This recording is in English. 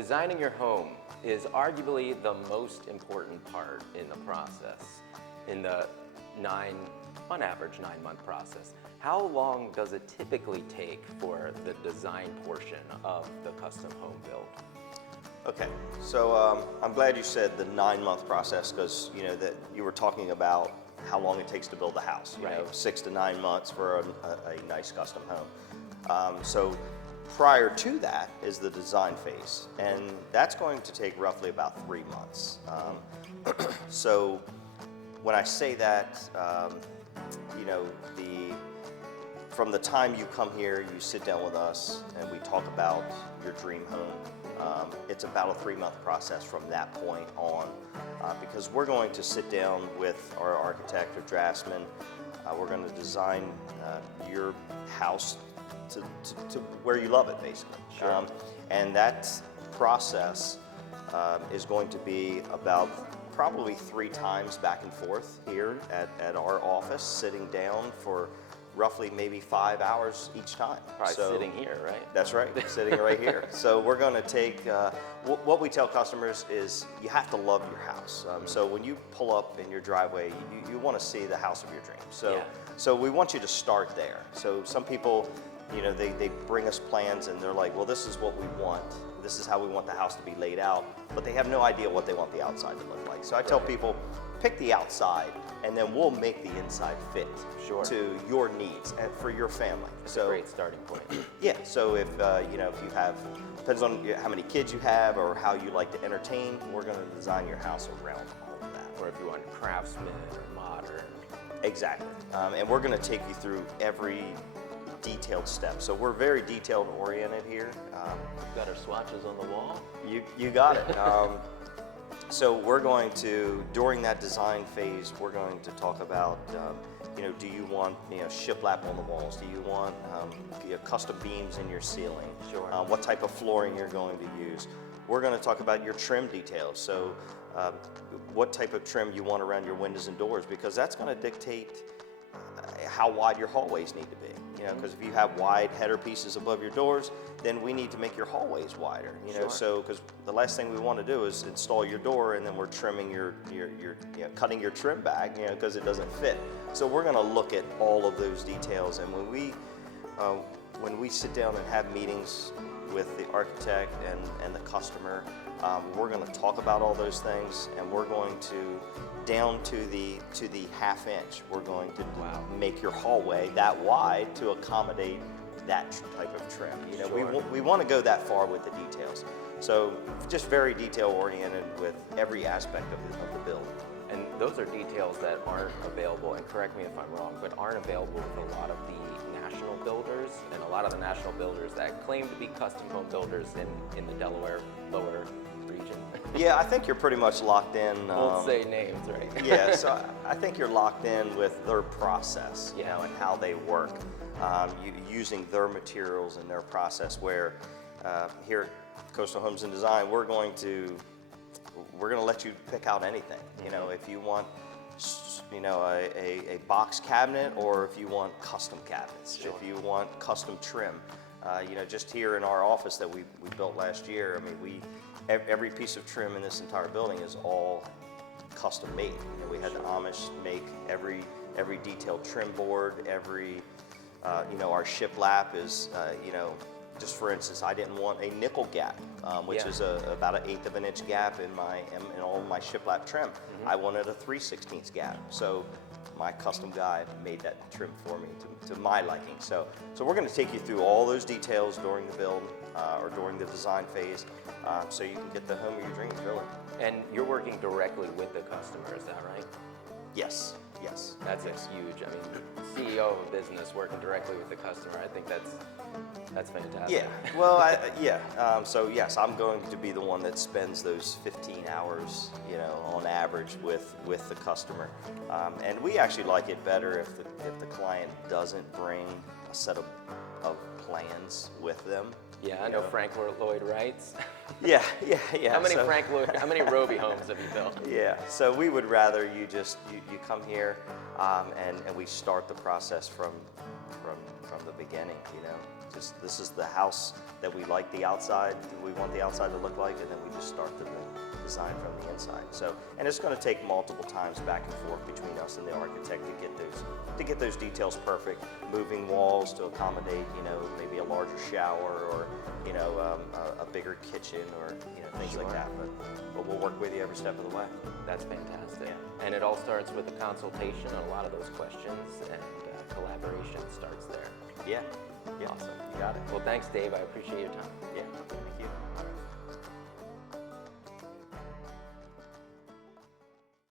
Designing your home is arguably the most important part in the process, in the on average, 9-month process. How long does it typically take for the design portion of the custom home build? Okay, so I'm glad you said the 9-month process, because that you were talking about how long it takes to build a house. You know, 6 to 9 months for a nice custom home. So prior to that is the design phase, and that's going to take roughly about 3 months. So when I say that, from the time you come here, you sit down with us and we talk about your dream home. It's about a 3-month process from that point on, because we're going to sit down with our architect or draftsman. We're going to design your house to where you love it, basically. Sure. And that process is going to be about probably 3 times back and forth here at our office, sitting down for roughly maybe 5 hours each time. Probably sitting here, right? That's right, sitting right here. So we're going to take, what we tell customers is you have to love your house. So when you pull up in your driveway, you want to see the house of your dreams. So we want you to start there. So some people, they bring us plans and they're like, well, this is what we want. This is how we want the house to be laid out, but they have no idea what they want the outside to look like. So I tell people, pick the outside, and then we'll make the inside fit to your needs and for your family. That's a great starting point. Yeah. So if if you have, depends on how many kids you have or how you like to entertain, we're going to design your house around all of that. Or if you want craftsman or modern. Exactly. And we're going to take you through every detailed step. So we're very detailed oriented here. We've got our swatches on the wall. You got it. So we're going to, during that design phase, we're going to talk about, do you want shiplap on the walls? Do you want custom beams in your ceiling? Sure. What type of flooring you're going to use? We're going to talk about your trim details. So what type of trim you want around your windows and doors, because that's going to dictate how wide your hallways need to be. Because if you have wide header pieces above your doors, then we need to make your hallways wider. So because the last thing we want to do is install your door and then we're trimming your cutting your trim back, because it doesn't fit. So we're going to look at all of those details, and when we sit down and have meetings with the architect and the customer, we're going to talk about all those things, and we're going to, down to the ½ inch, we're going to make your hallway that wide to accommodate that type of trim. We want to go that far with the details. So just very detail oriented with every aspect of the build. And those are details that aren't available, and correct me if I'm wrong, but aren't available with a lot of the national builders, and a lot of the national builders that claim to be custom home builders in the Delaware lower region. Yeah, I think you're pretty much locked in. Won't say names, right? Yeah, so I think you're locked in with their process, and how they work, using their materials and their process. Where here at Coastal Homes and Design, we're going to let you pick out anything. If you want, a box cabinet, or if you want custom cabinets, if you want custom trim. Just here in our office that we built last year, every piece of trim in this entire building is all custom made. We had the Amish make every detailed trim board, our shiplap is, just for instance, I didn't want a nickel gap, which is about an 1/8 of an inch gap in all my shiplap trim. I wanted a 3/16 gap. So my custom guy made that trim for me to my liking. So we're going to take you through all those details during the build or during the design phase, so you can get the home of your dreams, really. And you're working directly with the customer, is that right? Yes. That's huge. CEO of a business working directly with the customer, I think that's fantastic. Yeah. Well, so yes, I'm going to be the one that spends those 15 hours, on average with the customer. And we actually like it better if the client doesn't bring a set of plans with them. Yeah, I know Frank Lloyd Wright's. Yeah. How many so- how many Roby homes have you built? Yeah, so we would rather you just, you come here and we start the process from the beginning, you know. Just, this is the house that we like the outside, we want the outside to look like, and then we just start the design from the inside. So, and it's going to take multiple times back and forth between us and the architect to get those details perfect. Moving walls to accommodate, you know, maybe a larger shower or, you know, a bigger kitchen or, you know, things like Sure. that. But we'll work with you every step of the way. That's fantastic. Yeah. And it all starts with a consultation on a lot of those questions, and collaboration starts there. Yeah. Awesome. You got it. Well, thanks, Dave. I appreciate your time. Yeah.